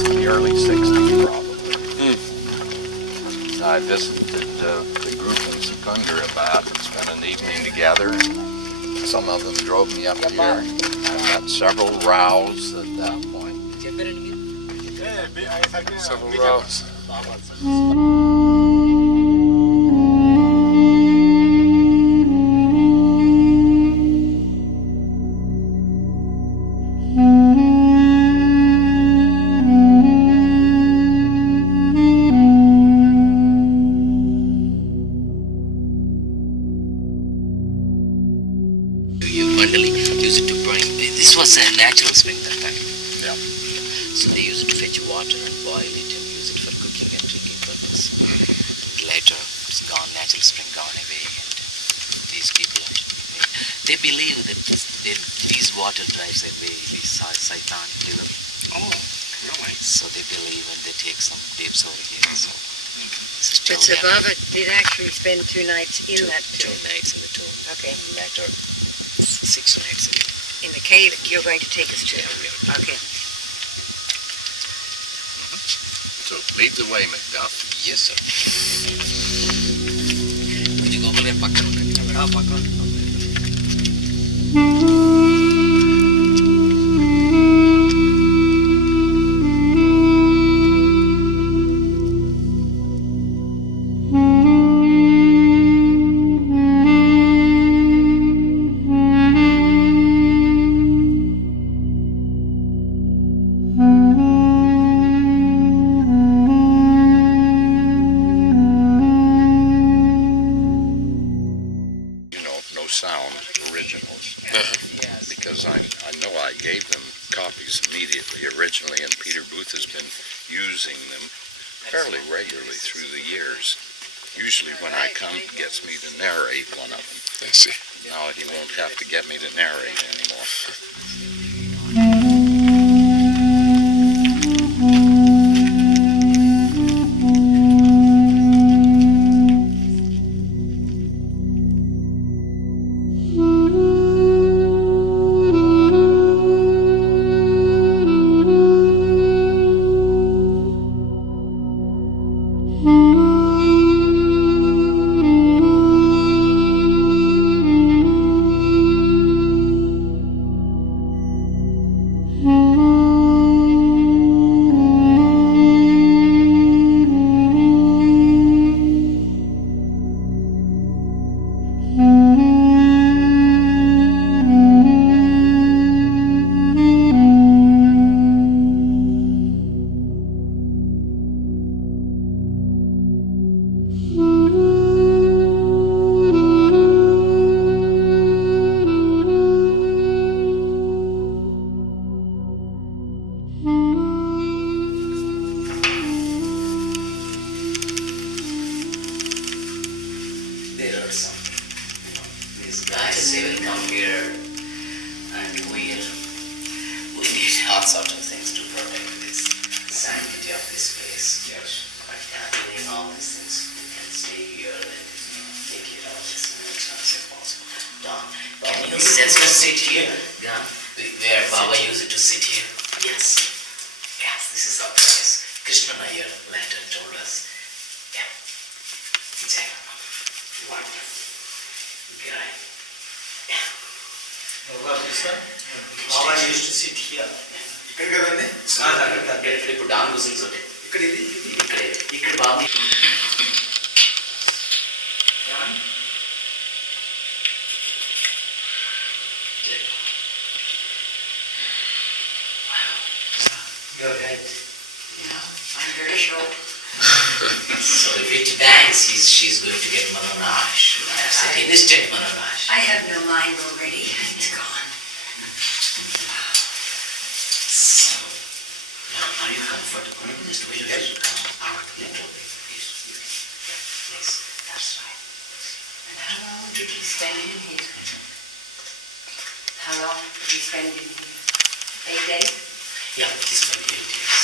since the early 60s, probably. I visited the group in Secunderabad and spent an evening together. And some of them drove me up here. I met several rows at that point. Several rows. This was a natural spring that time. Yeah. So they used it to fetch water and boil it and use it for cooking and drinking purpose. Later, it's gone, natural spring gone away, and these people, they believe that these water drives away the Saitan devil. Oh, really? So they believe and they take some dips over here. So But Sir Baba did actually spend 2 nights in that tomb. 2 nights in the tomb. Okay. Later, 6 nights in the In the cave you're going to take us to. Yeah, Okay. So lead the way, McDuff. Yes, sir. Could you go over there, Pakka? Sound originals, because I know I gave them copies immediately originally, and Peter Booth has been using them fairly regularly through the years. Usually when I come, he gets me to narrate one of them. I see. Now he won't have to get me to narrate anymore. All sorts of things to protect this sanctity of this place. Yes. But doing all these things, we can stay here and take it out. This is impossible. Don, can you just sit here? Don, where Baba used to sit here? Yes. Yes, this is our place. Krishna Nair later told us. Yeah. Exactly. Wonderful. Great. Yeah. What is that? Baba used to sit here. ఇక్కడ కదండి ఇప్పుడు don కూర్చుని చోటే ఇక్కడ ఇది ఇక్కడే ఇక్కడ బాబు You're right. Yeah, I'm very sure. So if it bangs, she's going to get Manonash. That's an instant Manonash. I have no mind already. It's gone. So, now are you comfortable? Just wait a come out a little bit. Yes, that's right. And how long did he spend in here? How long did he spend in here? 8 days? Yeah, this will be 8 days.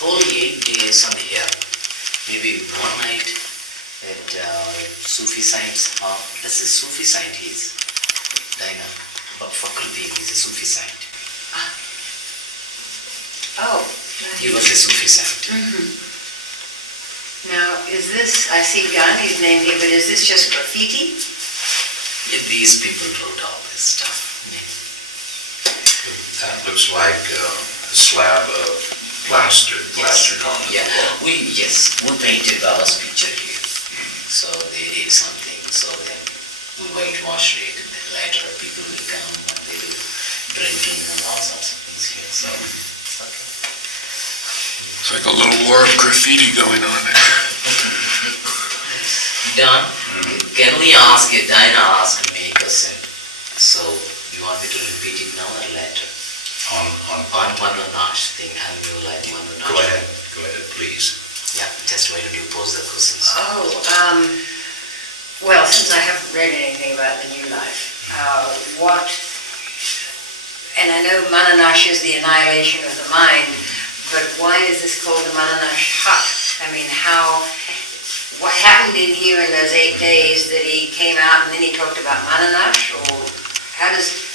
Whole 8 days on the hill. Maybe one night at Sufi saints. That's a Sufi saint he is. But Fakhruddin is a Sufi saint. Oh. He was a Sufi saint. Now, is this, I see Gandhi's name here, but is this just graffiti? Yeah, these people wrote all this stuff. That looks like a slab of plastered on the Yeah, wall. we painted Baba's picture here. So they did something, so then we whitewashed it, and then later people will come and they will drinking and all sorts of things here, so it's okay. It's like a little war of graffiti going on there. Don, can we ask you, Dinah asked me a question, so you want me to repeat it now or later? On Manonash thing, and you like Manonash? Go ahead, please. Yeah, just why don't you pose the questions? Oh, well, since I haven't read anything about the New Life, and I know Manonash is the annihilation of the mind, but why is this called the Manonash hut? I mean, what happened in here in those 8 days that he came out and then he talked about Manonash, or how does...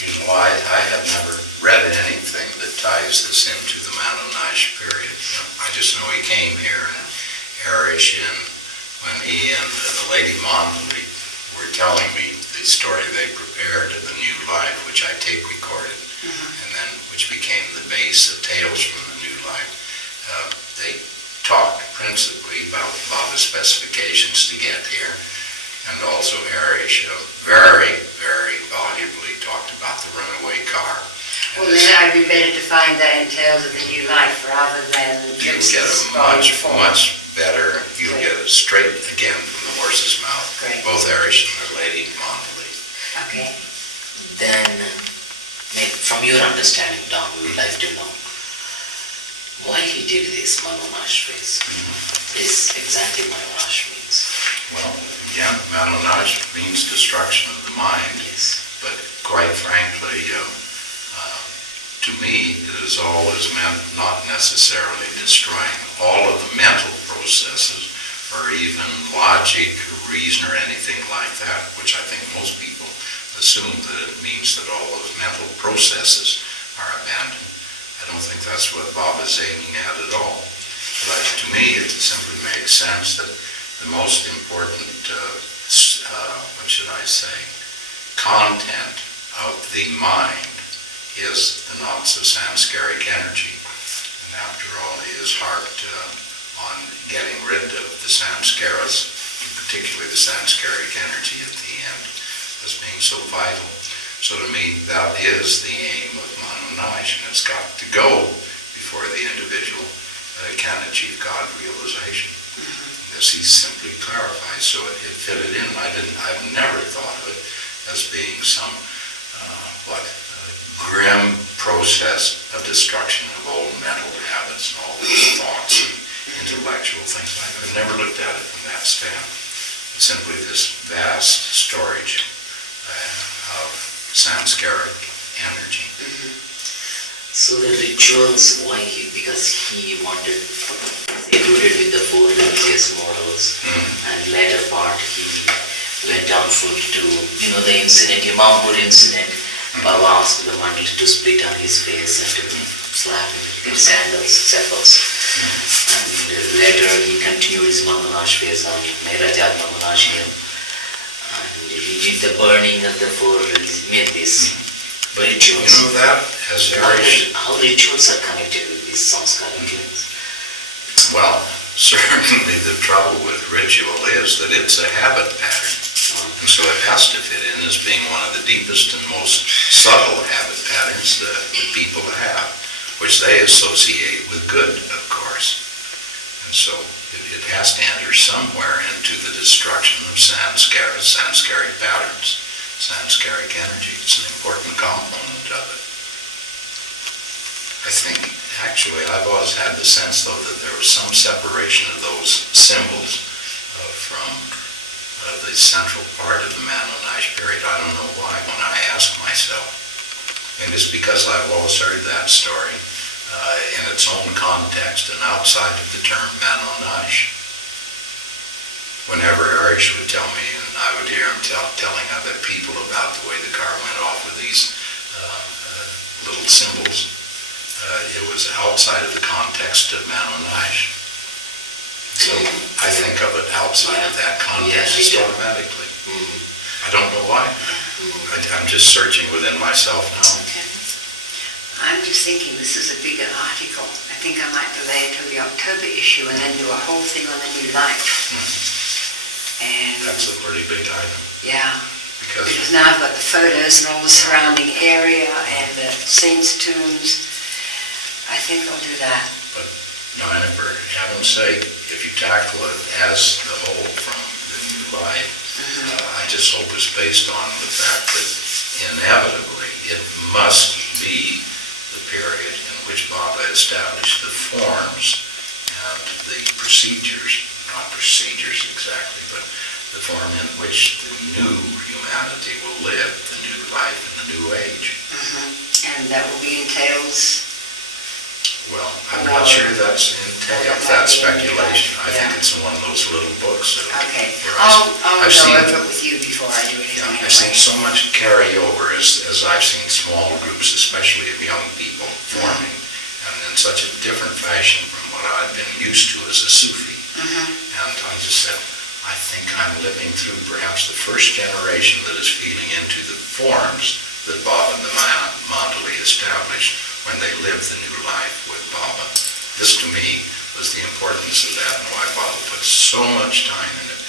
You know, I have never read anything that ties this into the Manonash period. I just know he came here in Irish, and when he and the Lady Monley were telling me the story they prepared of the New Life, which I tape recorded, and then which became the base of Tales from the New Life, they talked principally about the specifications to get here, and also Irish very, very volubly talked about the runaway car. Well, then I'd be better to find that in Tales of the New Life rather than... You'll get a much better, you'll get it straight again from the horse's mouth. Great. Both Irish and the Lady Monley. Okay. Then, from your understanding, Don, we would like to know why he did this Manonash face. Is exactly Manonash means. Well, again, Manonash means destruction of the mind. Yes. But quite frankly, to me, it has always meant not necessarily destroying all of the mental processes or even logic or reason or anything like that, which I think most people assume that it means that all those mental processes are abandoned. I don't think that's what Bob is aiming at all. But to me, it simply makes sense that the most important, what should I say, content of the mind is the non-samskaric energy. And after all, he is harped on getting rid of the samskaras, particularly the samskaric energy at the end, as being so vital. So to me, that is the aim of Manonash, and it's got to go before the individual can achieve God realization. This he simply clarifies, so it fitted in. I've never thought of it as being some grim process of destruction of old mental habits and all these thoughts and intellectual things like that. I've never looked at it from that stand. It's simply this vast storage of samskaric energy. So the rituals, why because he wanted, included with the four religious morals, and later part he went on foot to, the incident, Imamur incident, Baba asked the mandal to spit on his face and to slap him with sandals, cephals. And later he continued his Manonash phase on Mehrajad Manonash Hill. And he did the burning of the four rituals. That has Irish... How rituals are connected with these samskara killings? Well, certainly the trouble with ritual is that it's a habit pattern. And so it has to fit in as being one of the deepest and most subtle habit patterns that people have, which they associate with good, of course. And so it has to enter somewhere into the destruction of samskaric patterns, samskaric energy. It's an important component of it. I think, actually, I've always had the sense, though, that there was some separation of those symbols from the central part of the Manonash period. I don't know why when I ask myself. Maybe it's because I've always heard that story in its own context and outside of the term Manonash. Whenever Irish would tell me, and I would hear him telling other people about the way the car went off with these little symbols, it was was outside of the context of Manonash. So I think of it outside of that context just automatically. I don't know why. I'm just searching within myself now. Okay. I'm just thinking this is a bigger article. I think I might delay it till the October issue and then do a whole thing on the new life. And That's a pretty big item. yeah, Because because now I've got the photos and all the surrounding area and the saints' tombs. I think I'll do that. Now, and for heaven's sake, if you tackle it as the whole from the new life, I just hope it's based on the fact that inevitably it must be the period in which Baba established the forms and the procedures, not procedures exactly, but the form in which the new humanity will live, the new life in the new age. And that will be entails. Well, I'm not sure that's entailed, that's speculation. I think Yeah. it's in one of those little books. Okay, where I'll I've go seen- over it with you before I do anything. Yeah, I've seen so much carryover as I've seen small groups, especially of young people, forming, and in such a different fashion from what I've been used to as a Sufi. And I just said, I think I'm living through perhaps the first generation that is feeding into the forms that Baba and the Mandali established when they lived the new life with Baba. This to me was the importance of that and why Baba put so much time in it.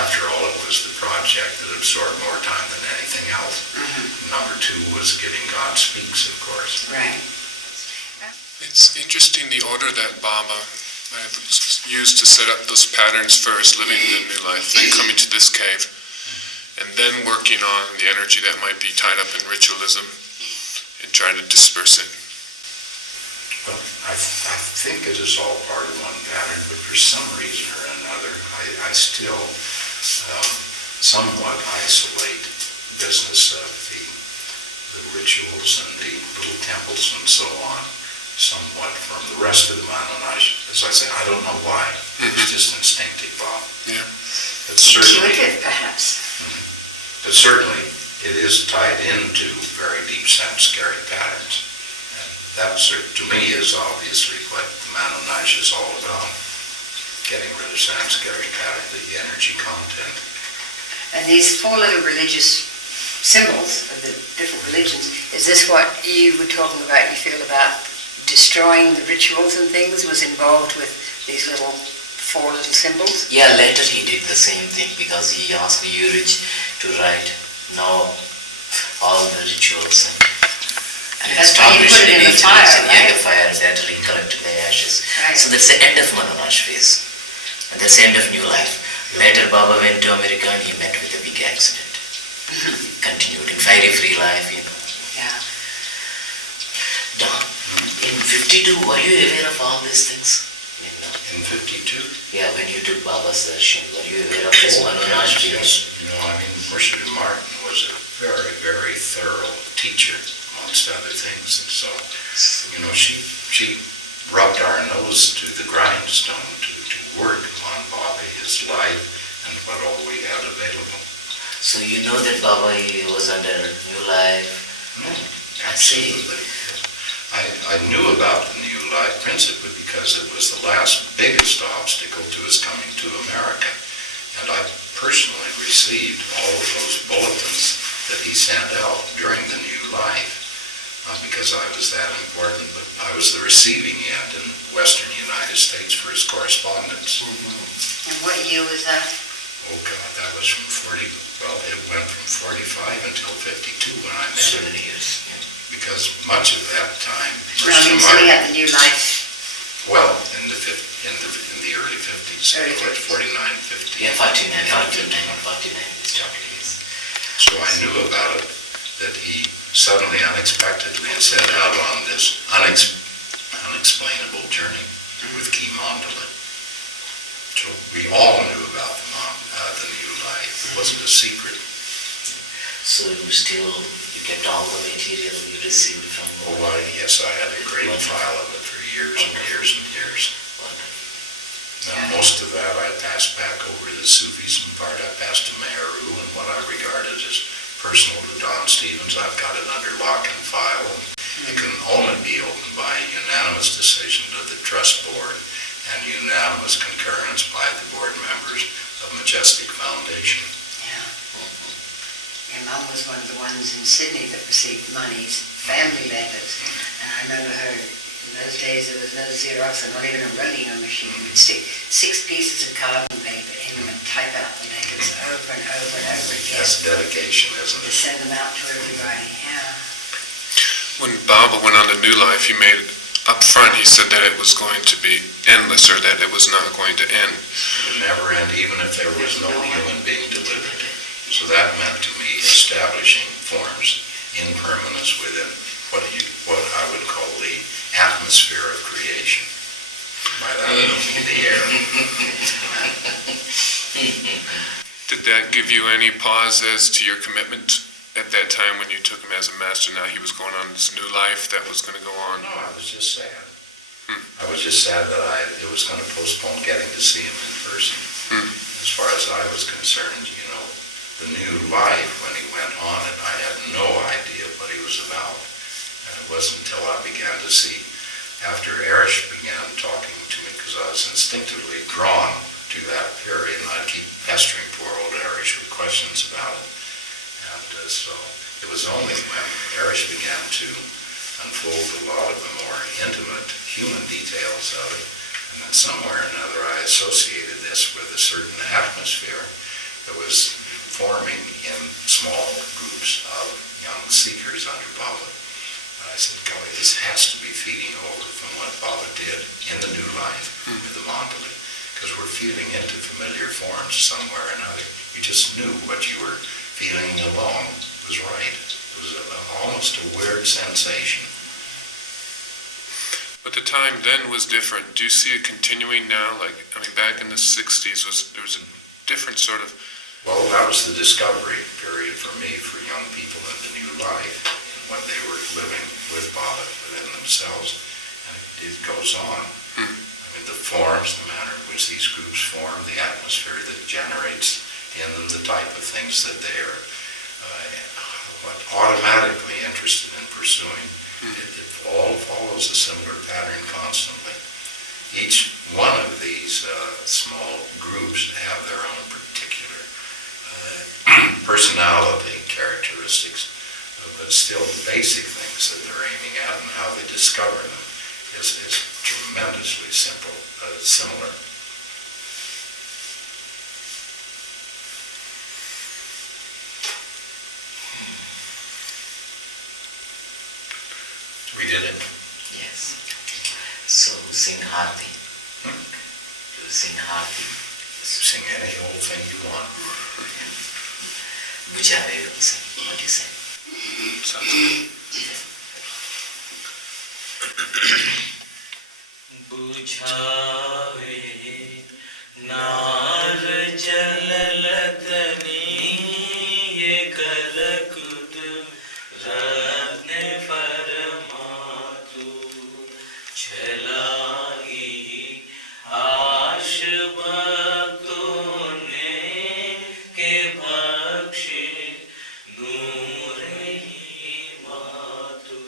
After all, it was the project that absorbed more time than anything else. Number two was giving God speaks, of course. Right. It's interesting the order that Baba used to set up those patterns first, living the new life, then coming to this cave, and then working on the energy that might be tied up in ritualism and trying to disperse it. Well, I think it is all part of one pattern, but for some reason or another, I still somewhat isolate business of the rituals and the little temples and so on somewhat from the rest of the Manonash. As I say, I don't know why. It's just instinctive, Bob. Yeah. But certainly, Intuitive, perhaps. but certainly it is tied into very deep Sanskaric patterns. And that, to me, is obviously what the Manonash is all about. Getting rid of Sanskaric pattern, the energy content. And these four little religious symbols of the different religions, is this what you were talking about, you feel about destroying the rituals and things, was involved with these four little symbols? Yeah, later he did the same thing because he asked Urich to write now all the rituals and That's why you put it in the fire, Yeah, right? the fire, later he collected the ashes. Right. So that's the end of Manonash phase. And that's the end of new life. Later Baba went to America and he met with a big accident. Continued in fiery free life, Yeah. Don, in 52, were you aware of all these things? In 52? Yeah, when you took Baba's darshan, were you aware of this Manonash phase? Yes. Murshid Martin was a very, very thorough teacher, amongst other things. And so, she rubbed our nose to the grindstone to work on Baba, his life, and what all we had available. So you know that Baba he was under New Life? No, I see. absolutely. I knew about the New Life principally because it was the last biggest obstacle to his coming to America. And I personally received all of those bulletins that he sent out during the New Life because I was that important, but I was the receiving end in the western United States for his correspondence. And what year was that? Oh God, that was from it went from 45 until 52 when I met So him. many years. Yeah. Because much of that time, No, I mean, setting up the new life. well, in the early 50s, Early like 50s. 49, 50. Yeah, 49 he started his. So I knew about it, that he suddenly, unexpectedly, set out on this unexplainable journey with Key Mandala. So we all knew about the New Life. It wasn't a secret. So you kept all the material you received from Yes, I had a great file of it for years and years and years. Now, most of that I passed back over to the Sufis, and part I passed to Meheru, and what I regarded as personal to Don Stevens, I've got it under lock and file. It can only be opened by unanimous decision of the trust board and unanimous concurrence by the board members of Majestic Foundation. Yeah. Your mum was one of the ones in Sydney that received monies, family letters, and I remember her, in those days there was no Xerox and not even a writing machine. We'd stick 6 pieces of carbon paper in them and type out the letters over and over and over again. That's dedication, isn't To it? send them out to everybody, yeah. When Baba went on to New Life, he made up front, he said that it was going to be endless, or that it was not going to end. It would never end, even if there was no human being to live in it. So that meant to me establishing forms, impermanence within what I would call the atmosphere of creation. By that I don't mean the air. Did that give you any pause as to your commitment at that time when you took him as a master? Now he was going on this new life that was going to go on. No, I was just sad. I was just sad that it was going to postpone getting to see him in person. As far as I was concerned, the new life, when he went on it, I had no idea what he was about. And it wasn't until I began to see, after Erish began talking to me, because I was instinctively drawn to that period, and I'd keep pestering poor old Erish with questions about it. And so it was only when Erish began to unfold a lot of the more intimate human details of it, and then somewhere or another I associated this with a certain atmosphere that was forming in small groups of young seekers under Baba. I said, golly, this has to be feeding over from what Baba did in the new life with the Mandali, because we're feeding into familiar forms somewhere or another. You just knew what you were feeling along was right. It was almost a weird sensation. But the time then was different. Do you see it continuing now? Back in the 60s, there was a different sort of... Well, that was the discovery period for me, for young people in the new life, in what they were living with Baba within themselves. And it goes on. The forms, the manner in which these groups form, the atmosphere that generates in them, the type of things that they are automatically interested in pursuing. It all follows a similar pattern constantly. Each one of these small groups have their own particular personality characteristics, but still the basic things that they're aiming at and how they discover them is tremendously similar. We did it. Yes. So sing Harti. You sing Harti. Sing any old thing you want. Bujare will sing. What do you say? Sounds good. बुझावे नार जललतनी ये करकुत रत्न परमातु छलाई आश भक्तों ने के बख्शे नूर ही मातु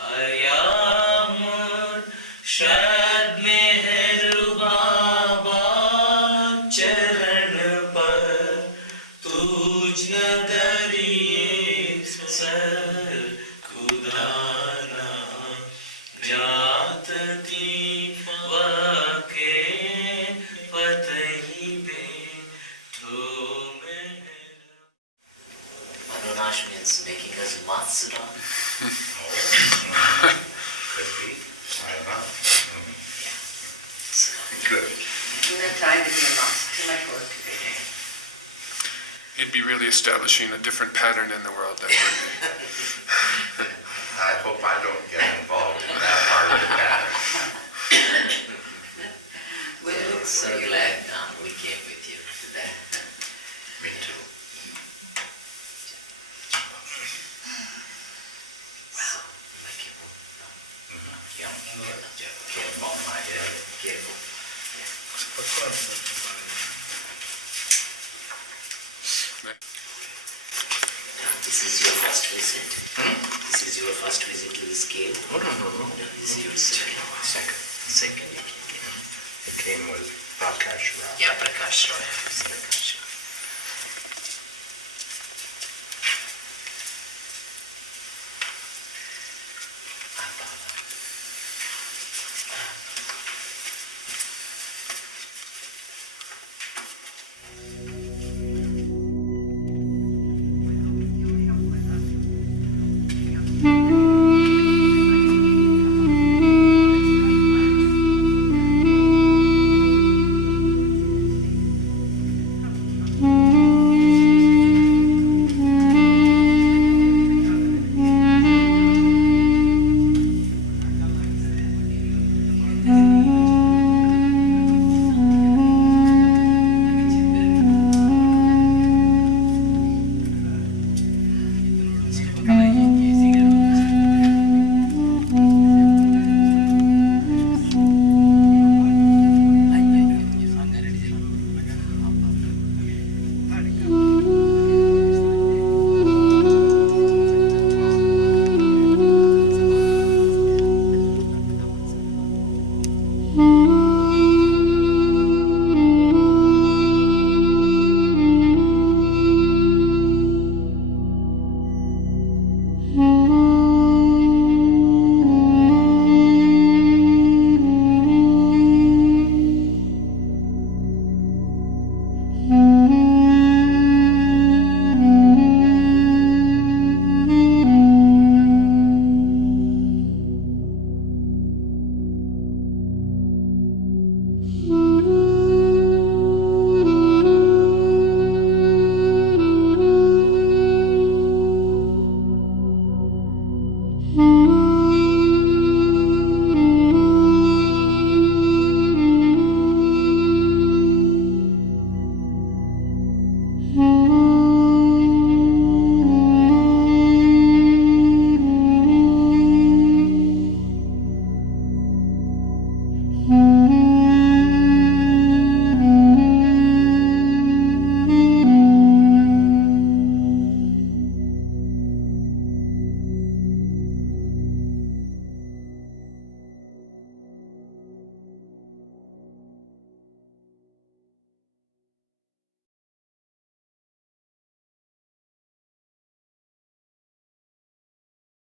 हयामुन शाद मेहर बाबा चरण पर तुझ नदरिए सर खुदाना जात दीवा के पतही पे तो मेहर Manonash means making us Matsura. Could be. I don't know. So, Good. Too much time to be a monk, too much work to do. He'd be really establishing a different pattern in the world. That would I hope I don't get involved in that part of the pattern. we're so glad we came with you today. Me too. Wow. Am I careful? No. Careful. My head. Careful. This is your first visit? This is your first visit to this cave? No. This is your second? Second. It came with Prakash Rao. Yeah, Prakash Roy.